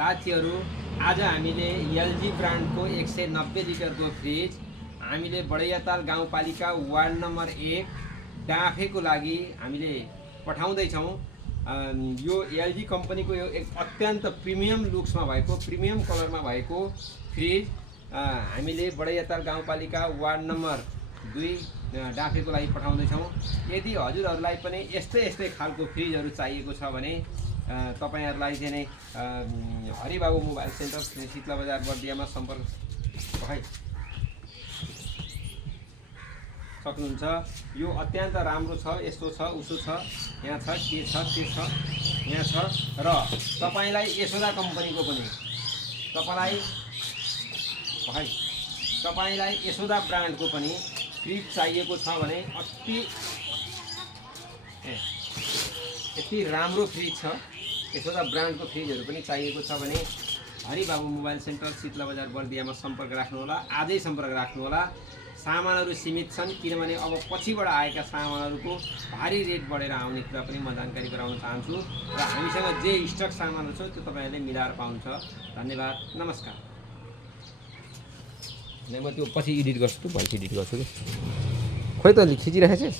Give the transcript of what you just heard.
साथीहरू आज हामीले एलजी ब्रान्डको 190 लिटरको फ्रिज हामीले बडैयाताल गाउँपालिका वार्ड नम्बर 1 डाँफेको लागि हामीले पठाउँदैछौँ। यो एलजी कम्पनीको यो एक अत्यन्त प्रिमियम लुक्समा भएको प्रिमियम कलरमा भएको फ्रिज हामीले बडैयाताल गाउँपालिका वार्ड नम्बर 2 डाँफेको लागि पठाउँदैछौँ। यदि हजुरहरूलाई पनि यस्तै खालको फ्रिजहरू चाहिएको छ भने तपाईहरुलाई चाहिँ नै हरिबाबु मोबाइल सेन्टर शीतला बजार बर्दियामा सम्पर्क सक्नुहुन्छ। यो अत्यन्त राम्रो छ, यस्तो छ उसो छ, यहाँ छ के छ के छ यहाँ छ। र तपाईलाई यशोदा कम्पनीको पनि तपाईलाई यशोदा ब्रान्डको पनि फ्रिज चाहिएको छ भने यति राम्रो फ्रिज छ। यशोदा ब्रान्डको फ्रिजहरू पनि चाहिएको छ भने हरिबाबु मोबाइल सेन्टर शीतला बजार बर्दियामा सम्पर्क राख्नुहोला। आजै सम्पर्क राख्नुहोला। सामानहरू सीमित छन् किनभने अब पछिबाट आएका सामानहरूको भारी रेट बढेर आउने कुरा पनि म जानकारी गराउन चाहन्छु र हामीसँग जे स्टक सामानहरू छ त्यो तपाईहरुले मिलाएर पाउनुहुन्छ। धन्यवाद, नमस्कार। म त्यो पछि एडिट गर्छु, भोलि एडिट गर्छु कि खोइ त खिचिरहेछस्।